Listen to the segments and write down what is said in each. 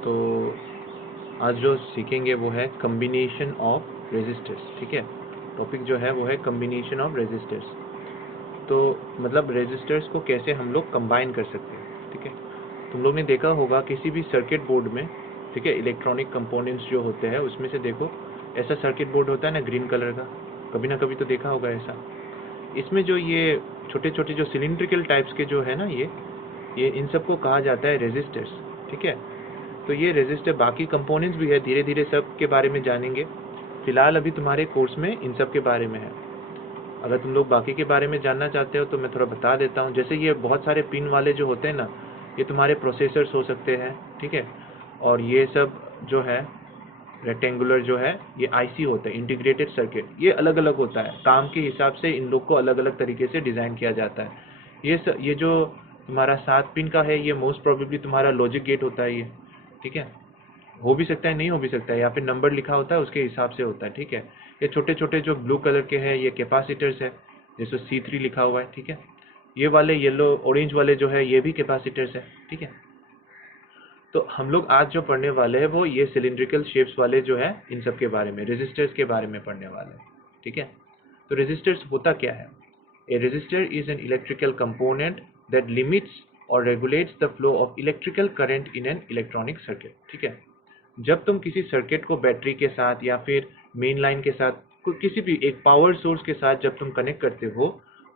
तो आज जो सीखेंगे वो है कम्बिनेशन ऑफ रेजिस्टर्स। ठीक है, टॉपिक जो है वो है कम्बिनेशन ऑफ रेजिस्टर्स। तो मतलब रेजिस्टर्स को कैसे हम लोग कंबाइन कर सकते हैं। ठीक है, तुम लोग ने देखा होगा किसी भी सर्किट बोर्ड में, ठीक है, इलेक्ट्रॉनिक कंपोनेंट्स जो होते हैं उसमें से देखो ऐसा सर्किट बोर्ड होता है ना ग्रीन कलर का, कभी ना कभी तो देखा होगा ऐसा। इसमें जो ये छोटे छोटे जो सिलिंड्रिकल टाइप्स के जो है ना, ये इन सबको कहा जाता है रेजिस्टर्स। ठीक है, तो ये रेजिस्टर, बाकी कंपोनेंट्स भी है, धीरे धीरे सब के बारे में जानेंगे। फिलहाल अभी तुम्हारे कोर्स में इन सब के बारे में है। अगर तुम लोग बाकी के बारे में जानना चाहते हो तो मैं थोड़ा बता देता हूँ। जैसे ये बहुत सारे पिन वाले जो होते हैं ना, ये तुम्हारे प्रोसेसर्स हो सकते हैं। ठीक है, और ये सब जो है रेक्टेंगुलर जो है ये आईसी होता है, इंटीग्रेटेड सर्किट। ये अलग अलग होता है, काम के हिसाब से इन लोग को अलग अलग तरीके से डिज़ाइन किया जाता है। ये जो तुम्हारा 7 पिन का है ये मोस्ट प्रोबेबली तुम्हारा लॉजिक गेट होता है ये। ठीक है, हो भी सकता है, नहीं हो भी सकता है, यहाँ पे नंबर लिखा होता है उसके हिसाब से होता है। ठीक है, ये छोटे छोटे जो ब्लू कलर के हैं ये कैपेसिटर्स है, जैसे C3 लिखा हुआ है। ठीक है, ये वाले येलो ऑरेंज वाले जो है ये भी कैपेसिटर्स है। ठीक है, तो हम लोग आज जो पढ़ने वाले हैं वो ये सिलिंड्रिकल शेप्स वाले जो है इन सब के बारे में, रेजिस्टर्स के बारे में पढ़ने वाले हैं। ठीक है, तो रेजिस्टर्स होता क्या है। A resistor is an electrical component that limits और regulates the flow of electrical current in an electronic circuit. ठीक है, जब तुम किसी सर्किट को बैटरी के साथ या फिर मेन लाइन के साथ किसी भी एक पावर सोर्स के साथ जब तुम कनेक्ट करते हो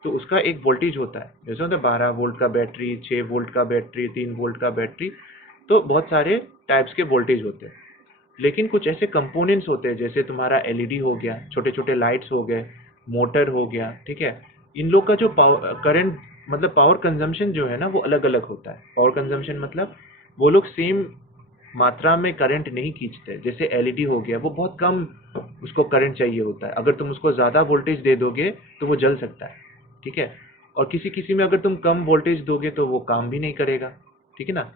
तो उसका एक वोल्टेज होता है। जैसे होता है 12 वोल्ट का बैटरी, 6 वोल्ट का बैटरी, 3 वोल्ट का बैटरी, तो बहुत सारे टाइप्स के वोल्टेज होते हैं। लेकिन कुछ ऐसे कंपोनेंट्स होते हैं जैसे तुम्हारा एलईडी हो गया, छोटे छोटे लाइट्स हो गए, मोटर हो गया। ठीक है, इन लोग का जो पावर करंट मतलब पावर कंजम्पशन जो है ना वो अलग अलग होता है। पावर कंजम्पशन मतलब वो लोग सेम मात्रा में करंट नहीं खींचते। जैसे एलईडी हो गया, वो बहुत कम उसको करंट चाहिए होता है, अगर तुम उसको ज़्यादा वोल्टेज दे दोगे तो वो जल सकता है। ठीक है, और किसी किसी में अगर तुम कम वोल्टेज दोगे तो वो काम भी नहीं करेगा। ठीक है ना,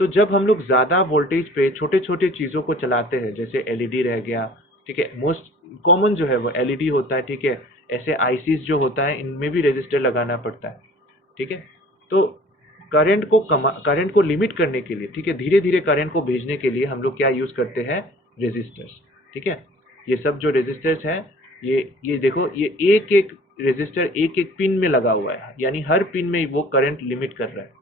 तो जब हम लोग ज़्यादा वोल्टेज पे छोटे छोटे चीज़ों को चलाते हैं, जैसे एलईडी रह गया, ठीक है, मोस्ट कॉमन जो है वो एलईडी होता है। ठीक है, ऐसे आईसीज जो होता है इनमें भी रेजिस्टर लगाना पड़ता है। ठीक है, तो करंट को लिमिट करने के लिए, ठीक है, धीरे धीरे करंट को भेजने के लिए हम लोग क्या यूज़ करते हैं, रेजिस्टर्स। ठीक है, ये सब जो रेजिस्टर्स है, ये देखो, ये एक एक रेजिस्टर एक एक पिन में लगा हुआ है, यानी हर पिन में वो करंट लिमिट कर रहा है।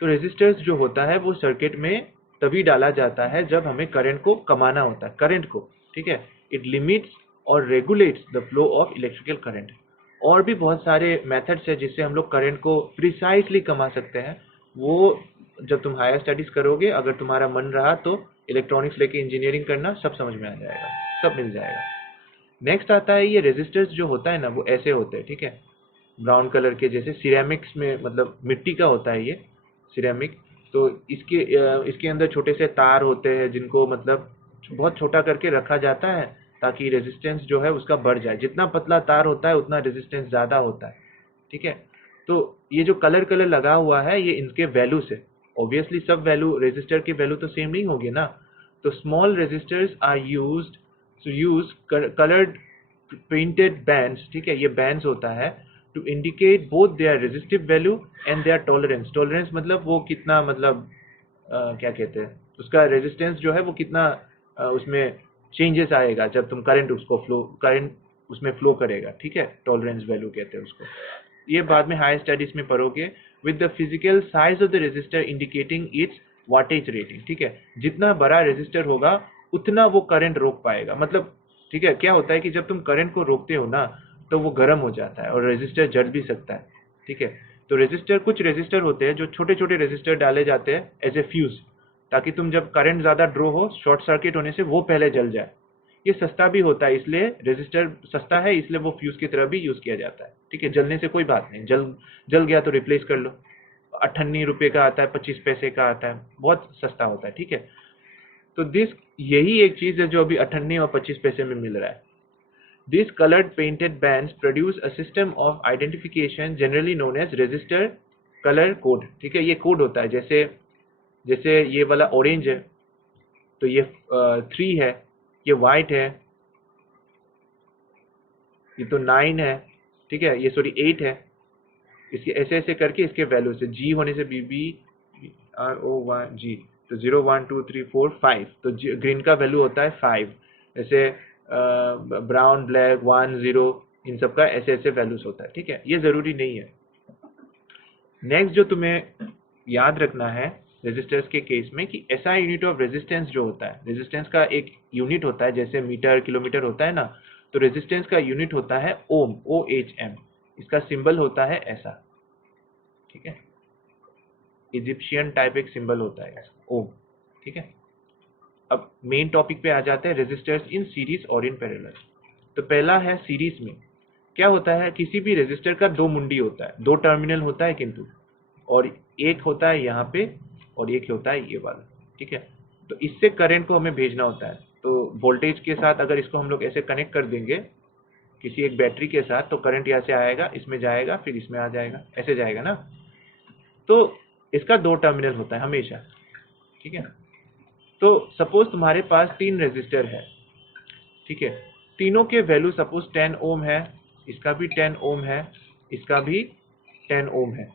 तो रेजिस्टर्स जो होता है वो सर्किट में तभी डाला जाता है जब हमें करंट को कमाना होता है, करंट को। ठीक है, इट लिमिट्स और regulates the flow of electrical current. और भी बहुत सारे मेथड्स है जिससे हम लोग करंट को प्रिसाइजली कमा सकते हैं। वो जब तुम हायर स्टडीज करोगे, अगर तुम्हारा मन रहा तो इलेक्ट्रॉनिक्स लेके इंजीनियरिंग करना, सब समझ में आ जाएगा, सब मिल जाएगा। नेक्स्ट आता है ये रेजिस्टर्स जो होता है ना वो ऐसे होते हैं। ठीक है, ब्राउन कलर के, जैसे सिरेमिक्स में, मतलब मिट्टी का होता है ये सिरेमिक। तो इसके अंदर छोटे से तार होते हैं जिनको मतलब बहुत छोटा करके रखा जाता है ताकि रेजिस्टेंस जो है उसका बढ़ जाए। जितना पतला तार होता है उतना रेजिस्टेंस ज़्यादा होता है। ठीक है, तो ये जो कलर कलर लगा हुआ है ये इनके वैल्यू से, ऑब्वियसली सब वैल्यू रेजिस्टर की वैल्यू तो सेम नहीं होगी ना। तो small resistors are use coloured printed bands. ठीक है, ये बैंड्स होता है to indicate both their resistive value and their tolerance. Tolerance मतलब वो कितना, मतलब क्या कहते हैं, उसका रेजिस्टेंस जो है वो कितना उसमें चेंजेस आएगा जब तुम करंट उसमें फ्लो करेगा। ठीक है, टॉलरेंस वैल्यू कहते हैं उसको। ये बाद में हायर स्टडीज में पढ़ोगे। With the physical size of the resistor indicating its wattage rating. ठीक है, जितना बड़ा रेजिस्टर होगा उतना वो करंट रोक पाएगा। मतलब ठीक है, क्या होता है कि जब तुम करंट को रोकते हो ना तो वो गर्म हो जाता है और रेजिस्टर जल भी सकता है। ठीक है, तो रेजिस्टर, कुछ रेजिस्टर होते हैं जो छोटे छोटे रेजिस्टर डाले जाते हैं एज ए फ्यूज, ताकि तुम जब करंट ज़्यादा ड्रॉ हो, शॉर्ट सर्किट होने से वो पहले जल जाए। ये सस्ता भी होता है, इसलिए रेजिस्टर सस्ता है इसलिए वो फ्यूज की तरह भी यूज़ किया जाता है। ठीक है, जलने से कोई बात नहीं, जल गया तो रिप्लेस कर लो। 98 रुपये का आता है, 25 पैसे का आता है, बहुत सस्ता होता है। ठीक है, तो यही एक चीज़ है जो अभी 98 और 25 पैसे में मिल रहा है। These colored painted bands produce a system of identification generally known as resistor color code। ठीक है, ये कोड होता है, जैसे जैसे ये वाला ऑरेंज है तो ये 3 है, ये वाइट है, ये तो 9 है। ठीक है, ये सॉरी 8 है। इसके ऐसे ऐसे करके इसके वैल्यू से, जी होने से BB ROY G, तो 0 1 2 3 4 5, तो ग्रीन का वैल्यू होता है 5। जैसे ब्राउन, ब्लैक, 1 0, इन सब का ऐसे ऐसे वैल्यूज होता है, ठीक है। ये जरूरी नहीं है। नेक्स्ट जो तुम्हें याद रखना है रेजिस्टर्स के केस में कि एसआई यूनिट ऑफ रेजिस्टेंस जो होता है, रेजिस्टेंस का एक यूनिट होता है, जैसे मीटर किलोमीटर होता है ना, तो रेजिस्टेंस का यूनिट होता है ओम, OHM। इसका सिंबल होता है ऐसा, ठीक है। इजिप्शियन टाइप एक सिंबल होता है ओम, ठीक है। अब मेन टॉपिक पे आ जाते हैं, रेजिस्टर्स इन सीरीज और इन पैरेलल। तो पहला है सीरीज में। क्या होता है, किसी भी रेजिस्टर का दो मुंडी होता है, दो टर्मिनल होता है किंतु, और एक होता है यहाँ पे और एक होता है ये वाला, ठीक है। तो इससे करंट को हमें भेजना होता है। तो वोल्टेज के साथ अगर इसको हम लोग ऐसे कनेक्ट कर देंगे किसी एक बैटरी के साथ, तो करंट यहाँ से आएगा, इसमें जाएगा, फिर इसमें आ जाएगा, ऐसे जाएगा ना। तो इसका दो टर्मिनल होता है हमेशा, ठीक है। तो सपोज तुम्हारे पास 3 रेजिस्टर है, ठीक है। तीनों के वैल्यू सपोज 10 ओम है, इसका भी 10 ओम है, इसका भी 10 ओम है,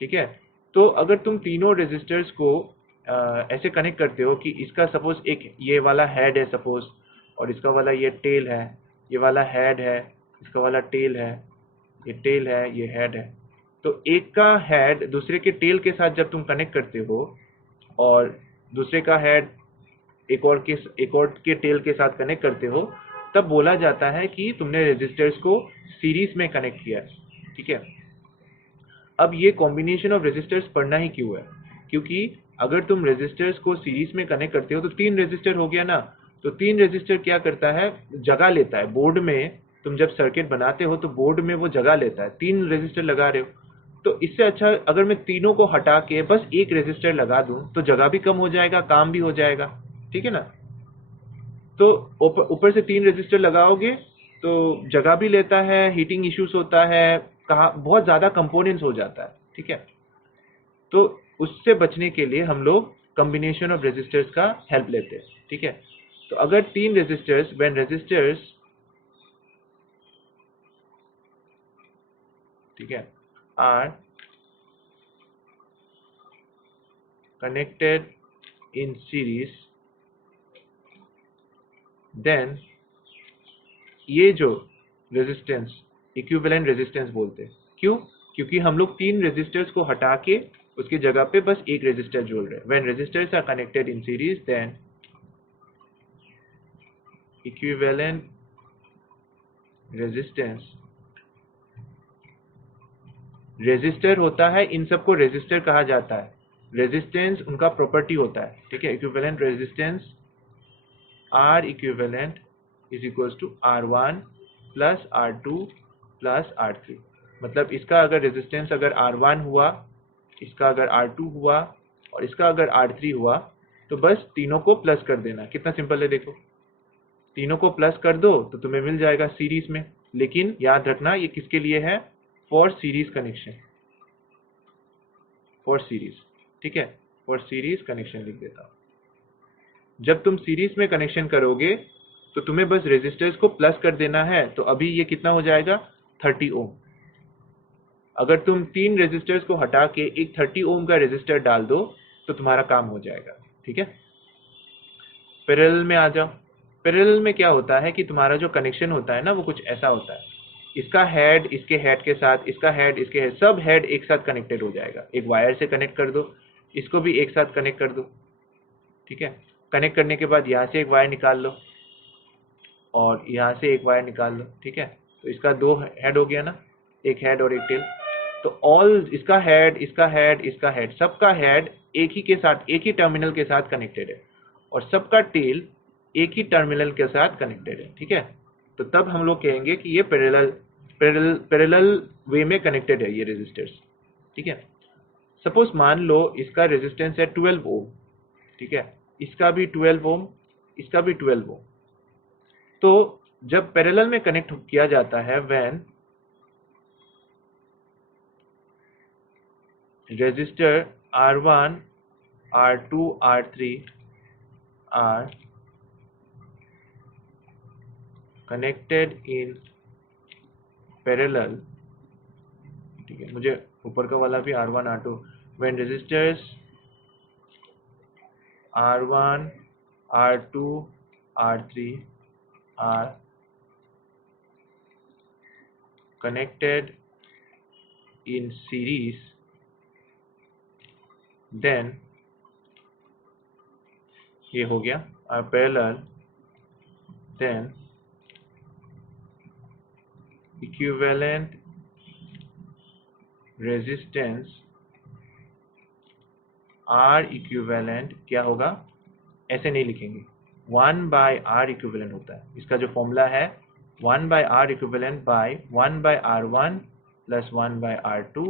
ठीक है। तो अगर तुम तीनों रेजिस्टर्स को ऐसे कनेक्ट करते हो कि इसका सपोज एक ये वाला हेड है सपोज, और इसका वाला ये टेल है, ये वाला हेड है, इसका वाला टेल है, ये टेल है, ये हेड है। तो एक का हेड दूसरे के टेल के साथ जब तुम कनेक्ट करते हो, और दूसरे का हेड एक और के टेल के साथ कनेक्ट करते हो, तब बोला जाता है कि तुमने रेजिस्टर्स को सीरीज में कनेक्ट किया है, ठीक है। अब ये कॉम्बिनेशन ऑफ रेजिस्टर्स पढ़ना ही क्यों है, क्योंकि अगर तुम रेजिस्टर्स को सीरीज में कनेक्ट करते हो तो 3 रेजिस्टर हो गया ना। तो 3 रेजिस्टर क्या करता है, जगह लेता है बोर्ड में। तुम जब सर्किट बनाते हो तो बोर्ड में वो जगह लेता है। 3 रेजिस्टर लगा रहे हो, तो इससे अच्छा अगर मैं तीनों को हटा के बस एक रेजिस्टर लगा दूं तो जगह भी कम हो जाएगा, काम भी हो जाएगा, ठीक है ना। तो ऊपर से 3 रेजिस्टर लगाओगे तो जगह भी लेता है, हीटिंग इश्यूज होता है, कहा बहुत ज्यादा कंपोनेंट्स हो जाता है, ठीक है। तो उससे बचने के लिए हम लोग कॉम्बिनेशन ऑफ रेजिस्टर्स का हेल्प लेते हैं, ठीक है। तो अगर 3 रेजिस्टर्स, व्हेन रेजिस्टर्स, ठीक है, are connected in series, then ये जो रेजिस्टेंस इक्विवेलेंट रेजिस्टेंस बोलते हैं। क्यों, क्योंकि हम लोग 3 रेजिस्टर्स को हटा के उसकी जगह पे बस एक रेजिस्टर जोड़ रहे हैं। When resistors are connected in series, then equivalent resistance, resistor होता है, इन सबको रेजिस्टर कहा जाता है। रेजिस्टेंस उनका प्रॉपर्टी होता है, ठीक है। Equivalent resistance, R equivalent is equals to R1 plus R2 plus R3। मतलब इसका अगर रेजिस्टेंस अगर R1 हुआ, इसका अगर R2 हुआ, और इसका अगर R3 हुआ, तो बस तीनों को प्लस कर देना। कितना सिंपल है देखो, तीनों को प्लस कर दो तो तुम्हें मिल जाएगा सीरीज में। लेकिन याद रखना ये किसके लिए है, for series connection, for series, ठीक है। फॉर सीरीज कनेक्शन लिख देता हूं। जब तुम सीरीज में कनेक्शन करोगे तो तुम्हें बस रेजिस्टर्स को प्लस कर देना है। तो अभी ये कितना हो जाएगा, 30 ओम। अगर तुम 3 रेजिस्टर्स को हटा के एक 30 ओम का रेजिस्टर डाल दो तो तुम्हारा काम हो जाएगा, ठीक है। पैरेलल में आ जाओ। पैरेलल में क्या होता है कि तुम्हारा जो कनेक्शन होता है ना, वो कुछ ऐसा होता है। इसका हेड इसके हेड के साथ, इसका हेड इसके हेड, सब हेड एक साथ कनेक्टेड हो जाएगा। एक वायर से कनेक्ट कर दो, इसको भी एक साथ कनेक्ट कर दो, ठीक है। कनेक्ट करने के बाद यहाँ से एक वायर निकाल लो और यहाँ से एक वायर निकाल लो, ठीक है। तो इसका 2 हेड हो गया ना, एक हेड और एक टेल। तो ऑल इसका हेड, इसका हेड, इसका हेड, सबका हेड एक ही के साथ, एक ही टर्मिनल के साथ कनेक्टेड है, और सबका टेल एक ही टर्मिनल के साथ कनेक्टेड है, ठीक है। तो तब हम लोग कहेंगे कि ये पैरेलल वे में कनेक्टेड है ये रेजिस्टर्स, ठीक है। सपोज मान लो इसका रेजिस्टेंस है 12 ओम, ठीक है, इसका भी 12 ओम, इसका भी 12 ओम। तो जब पैरेलल में कनेक्ट किया जाता है, when resistor R1, R2, R3 are connected in parallel, ठीक है। मुझे ऊपर का वाला भी R1, R2, when resistors R1, R2, R3 are connected in series, then ये हो गया are parallel, then equivalent resistance R equivalent क्या होगा, ऐसे नहीं लिखेंगे, 1/R equivalent होता है। इसका जो फॉर्मूला है 1/R equivalent bye 1/R1 plus 1/R2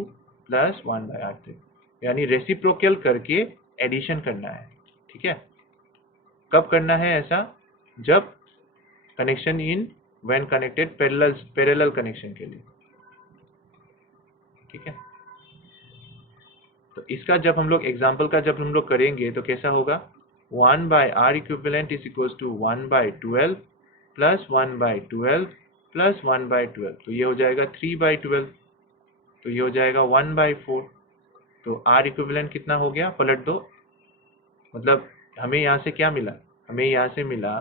plus 1/R3, यानी रेसिप्रोकल करके एडिशन करना है। ठीक है, कब करना है ऐसा, जब connection in when connected parallel connection के लिए। ठीक है, तो इसका जब हम लोग एग्जाम्पल का जब हम लोग करेंगे तो कैसा होगा, 1/R equivalent is equal to 1/12 plus 1/12 plus 1/12, तो ये हो जाएगा 3/12, तो ये हो जाएगा 1/4। तो R equivalent कितना हो गया, पलट दो, मतलब हमें यहाँ से क्या मिला, हमें यहाँ से मिला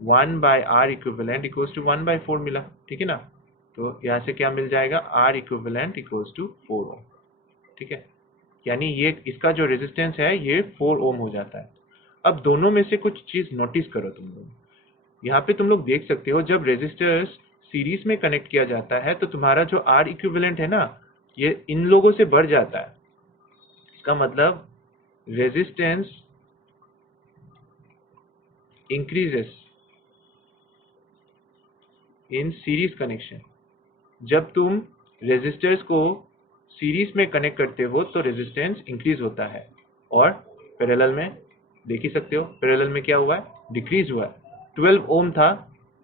1/R equivalent इक्वल्स टू 1/4 मिला। ठीक है ना, तो यहाँ से क्या मिल जाएगा, R equivalent इक्वल्स टू 4 ओम। ठीक है, यानी ये इसका जो रेजिस्टेंस है ये 4 ओम हो जाता है। अब दोनों में से कुछ चीज नोटिस करो तुम लोग, यहाँ पे तुम लोग देख सकते हो जब रेजिस्टर्स सीरीज में कनेक्ट किया जाता है तो तुम्हारा जो R इक्विवेलेंट है ना, ये इन लोगों से बढ़ जाता है। इसका मतलब resistance increases in series connection. जब तुम रेजिस्टर्स को सीरीज में कनेक्ट करते हो तो रेजिस्टेंस इंक्रीज होता है, और पैरेलल में देख ही सकते हो पैरेलल में क्या हुआ है, डिक्रीज हुआ है। 12 ओम था,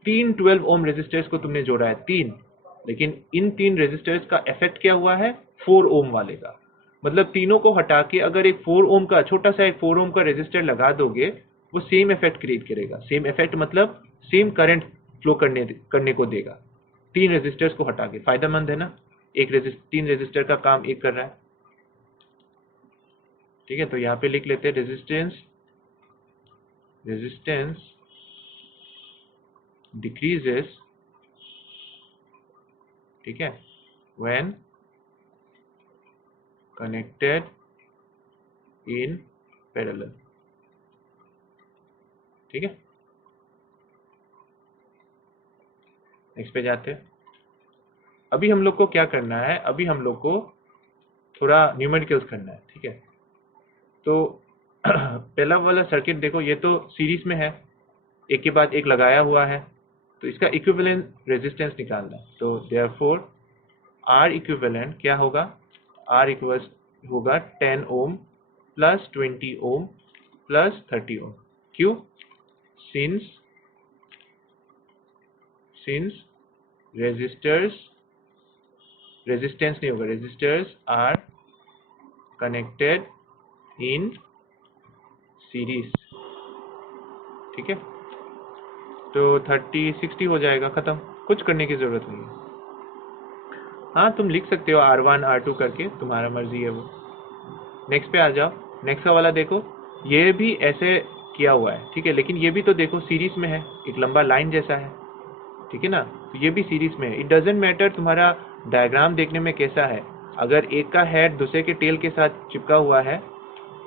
12 ओम रेजिस्टर्स को तुमने जोड़ा है 3, लेकिन इन 3 रेजिस्टर्स का इफेक्ट क्या हुआ है, 4 ओम वाले का। मतलब तीनों को हटा के अगर एक 4 ओम का छोटा सा एक 4 ओम का रेजिस्टर लगा दोगे, वो सेम इफेक्ट क्रिएट करेगा। सेम इफेक्ट मतलब सेम करंट फ्लो करने को देगा 3 रेजिस्टर्स को हटा के। फायदेमंद है ना, 3 रेजिस्टर का काम एक कर रहा है। ठीक है, तो यहाँ पे लिख लेते हैं रेजिस्टेंस डिक्रीजेस, ठीक है, व्हेन कनेक्टेड इन पैरेलल। ठीक है, नेक्स्ट पे जाते हैं। अभी हम लोग को क्या करना है, अभी हम लोग को थोड़ा न्यूमेरिकल्स करना है। ठीक है, तो पहला वाला सर्किट देखो, ये तो सीरीज में है, एक के बाद एक लगाया हुआ है, तो इसका इक्विवेलेंट रेजिस्टेंस निकालना है। तो देयरफॉर R इक्विवेलेंट क्या होगा, R इक्वल्स होगा 10 ओम प्लस 20 ओम प्लस 30 ओम। क्यों, सिंस रेजिस्टेंस नहीं होगा, resistors are connected in series. ठीक है, तो 30-60 हो जाएगा, खत्म, कुछ करने की जरूरत नहीं है। हाँ, तुम लिख सकते हो R1 R2 करके, तुम्हारा मर्जी है वो। नेक्स्ट पे आ जाओ, नेक्स्ट का वाला देखो, ये भी ऐसे किया हुआ है। ठीक है, लेकिन ये भी तो देखो सीरीज में है, एक लंबा लाइन जैसा है। ठीक है ना, तो ये भी सीरीज में है। इट डजेंट मैटर तुम्हारा डायग्राम देखने में कैसा है, अगर एक का हेड दूसरे के टेल के साथ चिपका हुआ है,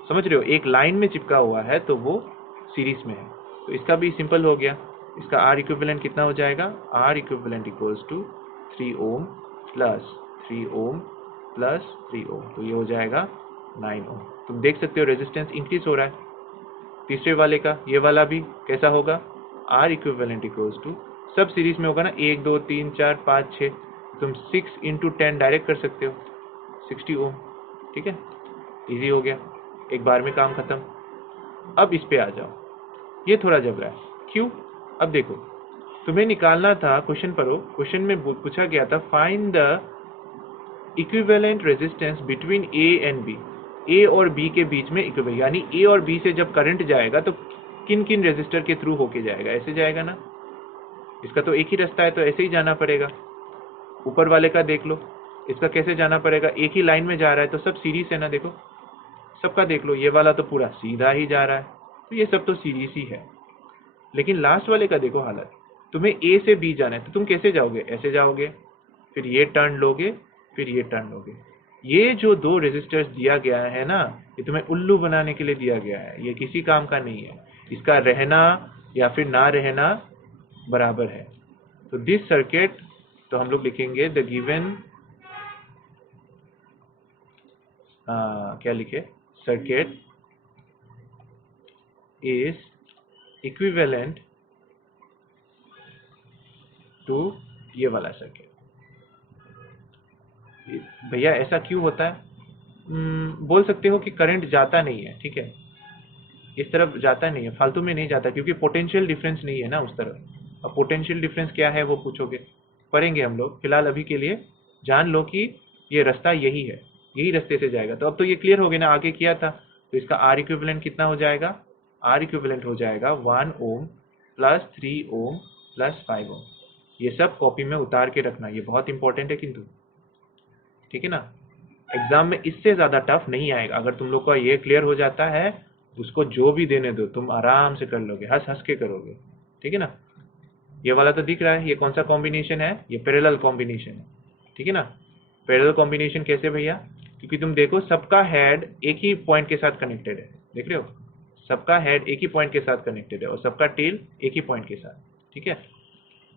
समझ रहे हो, एक लाइन में चिपका हुआ है, तो वो सीरीज में है। तो इसका भी सिंपल हो गया, इसका R इक्विवेलेंट कितना हो जाएगा, R equivalent equals to 3 ohm plus 3 ohm plus 3 ohm, तो ये हो जाएगा 9 ओम। तुम देख सकते हो रेजिस्टेंस इंक्रीज हो रहा है। तीसरे वाले का, ये वाला भी कैसा होगा, R इक्विवेलेंट इक्वल्स टू, सब सीरीज में होगा ना, 1 2 3 4 5 6, तुम 6 इंटू 10 डायरेक्ट कर सकते हो, 60 ओम। ठीक है, इजी हो गया, एक बार में काम खत्म। अब इस पे आ जाओ, ये थोड़ा जबरा है, क्यों, अब देखो, तुम्हें निकालना था, क्वेश्चन पढ़ो, क्वेश्चन में पूछा गया था find the equivalent resistance between A and B. A और बी के बीच में इक्विवेलेंट, यानी ए और बी से जब करंट जाएगा तो किन किन रेजिस्टर के थ्रू होके जाएगा, ऐसे जाएगा ना, इसका तो एक ही रास्ता है, तो ऐसे ही जाना पड़ेगा। ऊपर वाले का देख लो, इसका कैसे जाना पड़ेगा, एक ही लाइन में जा रहा है, तो सब सीरीज है ना, देखो सबका देख लो, ये वाला तो पूरा सीधा ही जा रहा है, तो ये सब तो सीरीज ही है। लेकिन लास्ट वाले का देखो हालत, तुम्हें ए से बी जाना है तो तुम कैसे जाओगे, ऐसे जाओगे, फिर ये टर्न लोगे, फिर ये टर्न लोगे। ये जो दो रेजिस्टर्स दिया गया है ना, ये तुम्हें उल्लू बनाने के लिए दिया गया है, ये किसी काम का नहीं है। इसका रहना या फिर ना रहना बराबर है। तो दिस सर्किट, तो हम लोग लिखेंगे द गिवन, क्या लिखे, सर्किट इज इक्विवेलेंट टू ये वाला सर्किट। भैया ऐसा क्यों होता है? बोल सकते हो कि करंट जाता नहीं है, ठीक है, इस तरफ जाता नहीं है, फालतू में नहीं जाता, क्योंकि पोटेंशियल डिफरेंस नहीं है ना उस तरफ। अब पोटेंशियल डिफरेंस क्या है वो पूछोगे, पढ़ेंगे हम लोग। फिलहाल अभी के लिए जान लो कि ये रास्ता यही है, यही रास्ते से जाएगा। तो अब तो ये क्लियर हो गया ना, आगे किया था। तो इसका आर इक्विवेलेंट कितना हो जाएगा? आर इक्विवेलेंट हो जाएगा 1 ओम प्लस 3 ओम प्लस 5 ओम। ये सब कॉपी में उतार के रखना, ये बहुत इंपॉर्टेंट है किंतु, ठीक है ना। एग्जाम में इससे ज्यादा टफ नहीं आएगा। अगर तुम लोग का ये क्लियर हो जाता है, उसको जो भी देने दो तुम आराम से कर लोगे, हंस हंस के करोगे, ठीक है ना। ये वाला तो दिख रहा है, ये कौन सा कॉम्बिनेशन है? ये पैरेलल कॉम्बिनेशन है, ठीक है ना। पैरेलल कॉम्बिनेशन कैसे भैया? क्योंकि तुम देखो सबका हेड एक ही पॉइंट के साथ कनेक्टेड है, देख रहे हो, सबका हेड एक ही पॉइंट के साथ कनेक्टेड है और सबका टेल एक ही पॉइंट के साथ, ठीक है।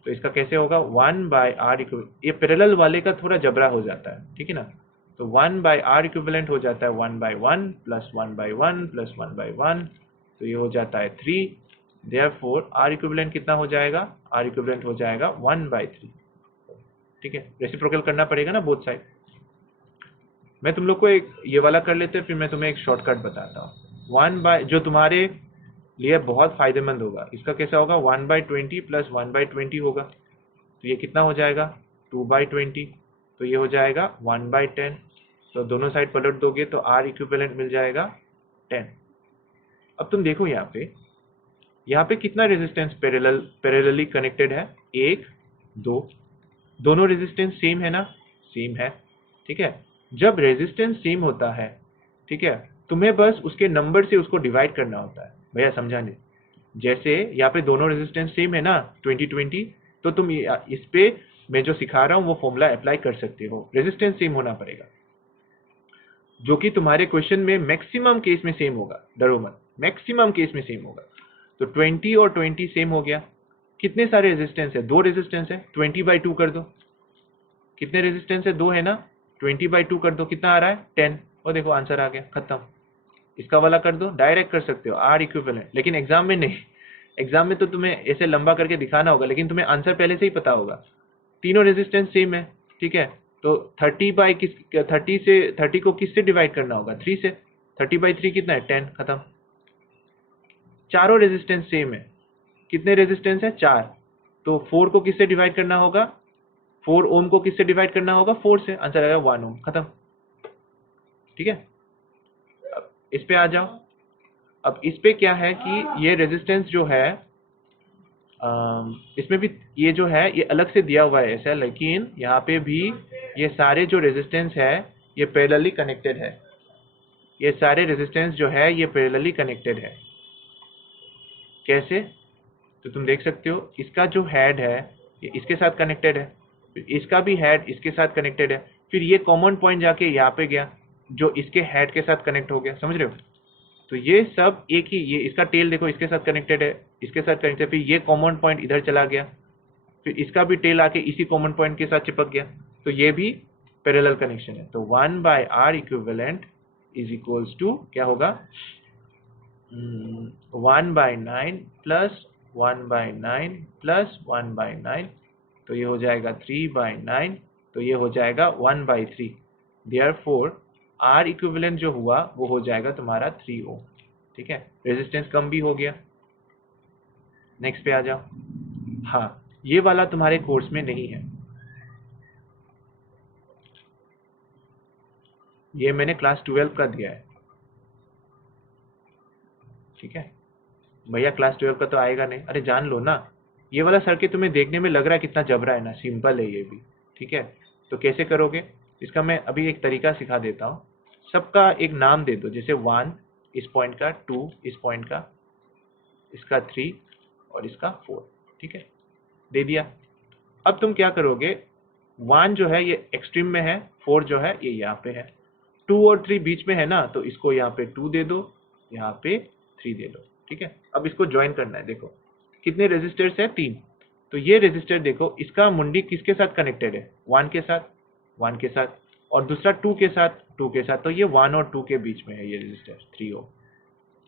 तो इसका कैसे होगा? 1/r इक्विवेलेंट, ये पैरेलल वाले का थोड़ा जबरा हो जाता है, ठीक है ना। तो 1/r इक्विवेलेंट हो जाता है 1/1 प्लस 1/1 प्लस 1/1, तो ये हो जाता है 3। देयरफॉर r इक्विवेलेंट कितना हो जाएगा? r इक्विवेलेंट हो जाएगा 1/3, ठीक है। रेसिप्रोकल करना पड़ेगा ना बोथ साइड। मैं तुम लोग को एक ये वाला कर लेते हैं, फिर मैं तुम्हें एक शॉर्टकट बताता हूँ। 1 जो तुम्हारे लिए बहुत फायदेमंद होगा, इसका कैसा होगा? 1/20 प्लस 1/20 होगा, तो ये कितना हो जाएगा? 2/20, तो ये हो जाएगा 1/10। तो दोनों साइड पलट दोगे तो R इक्विवेलेंट मिल जाएगा 10। अब तुम देखो यहाँ पे कितना रेजिस्टेंस पैरेलली कनेक्टेड है? 1 2, दोनों रेजिस्टेंस सेम है ना? सेम है, ठीक है। जब रेजिस्टेंस सेम होता है, ठीक है, तुम्हें बस उसके नंबर से उसको डिवाइड करना होता है। भैया समझाने, जैसे यहाँ पे दोनों रेजिस्टेंस सेम है ना 20-20, तो तुम इस पे मैं जो सिखा रहा हूँ वो फॉर्मूला अप्लाई कर सकते हो। रेजिस्टेंस सेम होना पड़ेगा, जो कि तुम्हारे क्वेश्चन में मैक्सिमम केस में सेम होगा, डरो मत, मैक्सिमम केस में सेम होगा। तो 20 और 20 सेम हो गया। कितने सारे रेजिस्टेंस है? 2 रेजिस्टेंस है, 20/2 कर दो। कितने रेजिस्टेंस है? 2 है ना, 20/2 कर दो, कितना आ रहा है? 10। और देखो आंसर आ गया, खत्म। इसका वाला कर दो, डायरेक्ट कर सकते हो R इक्विवेलेंट, लेकिन एग्जाम में नहीं। एग्जाम में तो तुम्हें ऐसे लंबा करके दिखाना होगा, लेकिन तुम्हें आंसर पहले से ही पता होगा। तीनों रेजिस्टेंस सेम है, ठीक है। तो 30 को किससे डिवाइड करना होगा? 3 से। 30/3 कितना है? 10, खत्म। चारों रेजिस्टेंस सेम है। कितने रेजिस्टेंस है? 4। तो 4 को किससे डिवाइड करना होगा? 4 ओम को किससे डिवाइड करना होगा? 4 से। आंसर आएगा 1 ओम, खत्म, ठीक है। अब इस पे आ जाओ। अब इस पे क्या है कि ये रेजिस्टेंस जो है, इसमें भी ये जो है ये अलग से दिया हुआ है ऐसा, लेकिन यहाँ पे भी ये सारे जो रेजिस्टेंस है ये पैरेलली कनेक्टेड है। ये सारे रेजिस्टेंस जो है ये पैरेलली कनेक्टेड है। कैसे? तो तुम देख सकते हो, इसका जो हेड है ये इसके साथ कनेक्टेड है, फिर इसका भी हेड इसके साथ कनेक्टेड है, फिर ये कॉमन पॉइंट जाके यहाँ पे गया जो इसके हेड के साथ कनेक्ट हो गया, समझ रहे हो। तो ये सब एक ही, ये इसका टेल देखो इसके साथ कनेक्टेड है, इसके साथ कनेक्टेड, फिर ये कॉमन पॉइंट इधर चला गया, फिर इसका भी टेल आके इसी कॉमन पॉइंट के साथ चिपक गया, तो ये भी पैरेलल कनेक्शन है। तो 1/R equivalent is equals to क्या होगा? 1/9 प्लस 1/9 प्लस 1/9, तो ये हो जाएगा 3/9, तो ये हो जाएगा 1/3। देयरफॉर R इक्विवेलेंट जो हुआ वो हो जाएगा तुम्हारा 3 ओम, ठीक है। रेजिस्टेंस कम भी हो गया। नेक्स्ट पे आ जाओ। हाँ, ये वाला तुम्हारे कोर्स में नहीं है, ये मैंने क्लास 12 का दिया है, ठीक है। भैया क्लास 12 का तो आएगा नहीं, अरे जान लो ना। ये वाला सर्किट तुम्हें देखने में लग रहा है कितना जबरा है ना, सिंपल है ये भी, ठीक है। तो कैसे करोगे इसका? मैं अभी एक तरीका सिखा देता हूँ। सबका एक नाम दे दो, जैसे 1 इस पॉइंट का, 2 इस पॉइंट का, इसका 3 और इसका 4, ठीक है, दे दिया। अब तुम क्या करोगे, 1 जो है ये एक्सट्रीम में है, 4 जो है ये यहाँ पे है, 2 और 3 बीच में है ना, तो इसको यहाँ पे 2 दे दो, यहाँ पे 3 दे दो, ठीक है। अब इसको ज्वाइन करना है, देखो कितने रेजिस्टर्स है, 3। तो ये रेजिस्टर देखो, इसका मुंडी किसके साथ कनेक्टेड है, 1 के साथ, 1 के साथ, और दूसरा 2 के साथ, 2 के साथ, तो ये 1 और 2 के बीच में है ये रेजिस्टर 3 ओम,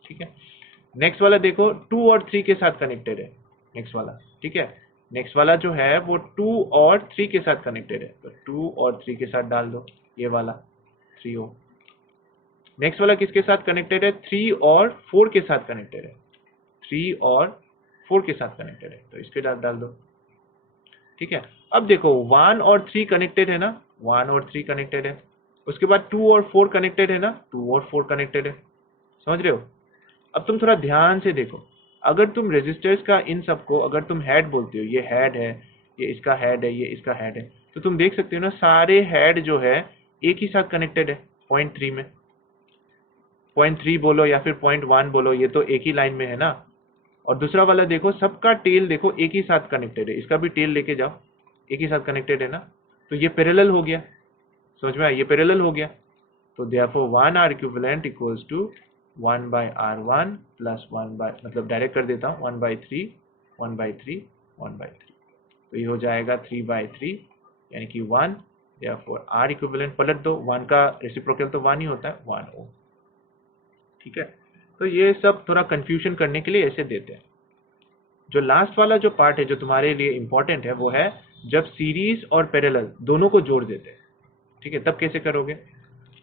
ठीक है। नेक्स्ट वाला देखो 2 और 3 के साथ कनेक्टेड है, नेक्स्ट वाला, ठीक है। नेक्स्ट वाला जो है वो 2 और 3 के साथ कनेक्टेड है, तो 2 और 3 के साथ डाल दो, ये वाला 3 ओम। नेक्स्ट वाला किसके साथ कनेक्टेड है, 3 और 4 के साथ कनेक्टेड है, 3 और 4 के साथ कनेक्टेड है, तो इसके साथ डाल दो, ठीक है। अब देखो 1 और 3 कनेक्टेड है ना, 1 और 3 कनेक्टेड है, उसके बाद 2 और 4 कनेक्टेड है ना, 2 और 4 कनेक्टेड है, समझ रहे हो। अब तुम थोड़ा ध्यान से देखो, अगर तुम रेजिस्टर्स का इन सबको अगर तुम हेड बोलते हो, ये हेड है, ये इसका हेड है, ये इसका हेड है, तो तुम देख सकते हो ना सारे हेड जो है एक ही साथ कनेक्टेड है, 0.3 में, 0.3 बोलो या फिर 0.1 बोलो, ये तो एक ही लाइन में है ना। और दूसरा वाला देखो, सबका टेल देखो एक ही साथ कनेक्टेड है, इसका भी टेल लेके जाओ, एक ही साथ कनेक्टेड है ना, तो ये पैरेलल हो गया, समझ में आया, ये पैरेलल हो गया। तो therefore 1 R equivalent equals to 1 by R1 plus 1 by, मतलब डायरेक्ट कर देता हूँ, 1 by 3, 1 by 3, 1 by 3, तो ये हो जाएगा 3 by 3 यानी कि 1। देयरफॉर R इक्विवेलेंट पलट दो, 1 का रेसिप्रोकल तो 1 ही होता है, 1 ओम, ठीक है। तो ये सब थोड़ा कंफ्यूजन करने के लिए ऐसे देते हैं। जो लास्ट वाला जो पार्ट है जो तुम्हारे लिए इंपॉर्टेंट है वो है जब सीरीज और पैरेलल दोनों को जोड़ देते हैं, ठीक है, तब कैसे करोगे।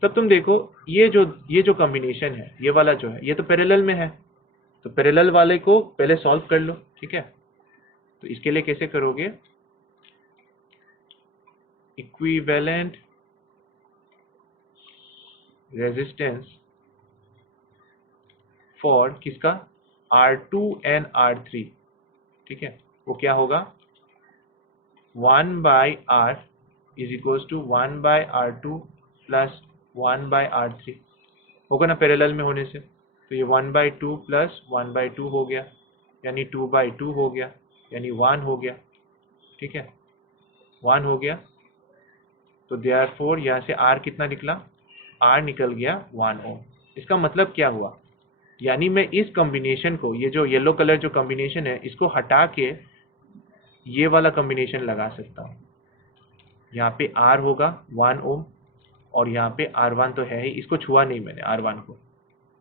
तब तुम देखो ये जो कॉम्बिनेशन है, ये वाला जो है ये तो पैरेलल में है, तो पैरेलल वाले को पहले सॉल्व कर लो, ठीक है। तो इसके लिए कैसे करोगे, इक्विवेलेंट रेजिस्टेंस फॉर किसका, R2 एंड R3, ठीक है, वो क्या होगा, 1 by R is equals to 1 by R2 plus 1 by R3 होगा ना पैरेलल में होने से, तो ये 1 by 2 प्लस 1 by 2 हो गया, यानी 2 by 2 हो गया, यानी 1 हो गया, ठीक है, 1 हो गया। तो देयरफॉर यहाँ से R कितना निकला, R निकल गया 1 ओम। इसका मतलब क्या हुआ, यानी मैं इस कॉम्बिनेशन को, ये जो येलो कलर जो कॉम्बिनेशन है, इसको हटा के ये वाला कॉम्बिनेशन लगा सकता हूँ। यहाँ पे R होगा 1 ओम और यहाँ पे R1 तो है ही, इसको छुआ नहीं मैंने R1 को,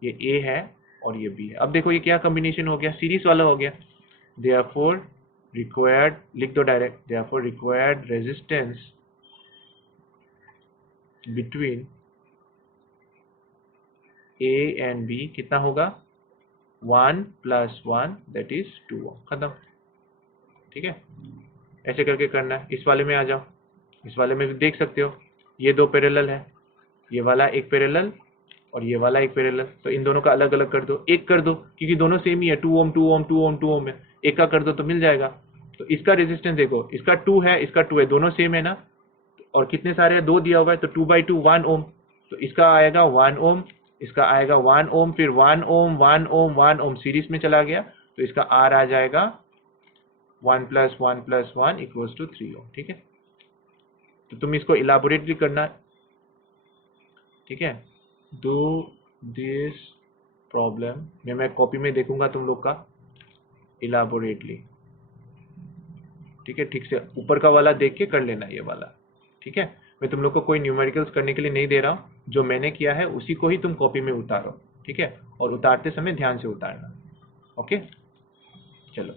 ये A है और ये B है। अब देखो ये क्या कॉम्बिनेशन हो गया, सीरीज वाला हो गया। देयरफॉर रिक्वायर्ड, लिख दो direct, therefore required resistance between A and B कितना होगा, 1 प्लस 1 दैट इज 2 ओम, खत्म, ठीक है। ऐसे करके करना है। इस वाले में आ जाओ, इस वाले में भी देख सकते हो ये दो पैरेलल है, ये वाला एक पैरेलल और ये वाला एक पैरेलल, तो इन दोनों का अलग अलग कर दो, एक कर दो क्योंकि दोनों सेम ही है, 2 ओम 2 ओम 2 ओम 2 ओम है, एक का कर दो तो मिल जाएगा। तो इसका रेजिस्टेंस देखो, इसका 2 है, इसका 2 है, दोनों सेम है ना, और कितने सारे है, 2 दिया हुआ है, तो 2 by 2 1 ओम, तो इसका आएगा 1 ओम, इसका आएगा 1 ओम, फिर 1 ओम 1 ओम 1 ओम सीरीज में चला गया, तो इसका R आ जाएगा 1 प्लस 1 प्लस 1 इक्वल्स टू 3 ओम, ठीक है। तो तुम इसको इलाबोरेट भी करना, ठीक है, डू दिस प्रॉब्लम में, मैं कॉपी में देखूंगा तुम लोग का इलाबोरेटली, ठीक है, ठीक से ऊपर का वाला देख के कर लेना ये वाला, ठीक है। मैं तुम लोग को कोई न्यूमेरिकल्स करने के लिए नहीं दे रहा हूँ, जो मैंने किया है उसी को ही तुम कॉपी में उतारो, ठीक है, और उतारते समय ध्यान से उतारना, ओके, चलो।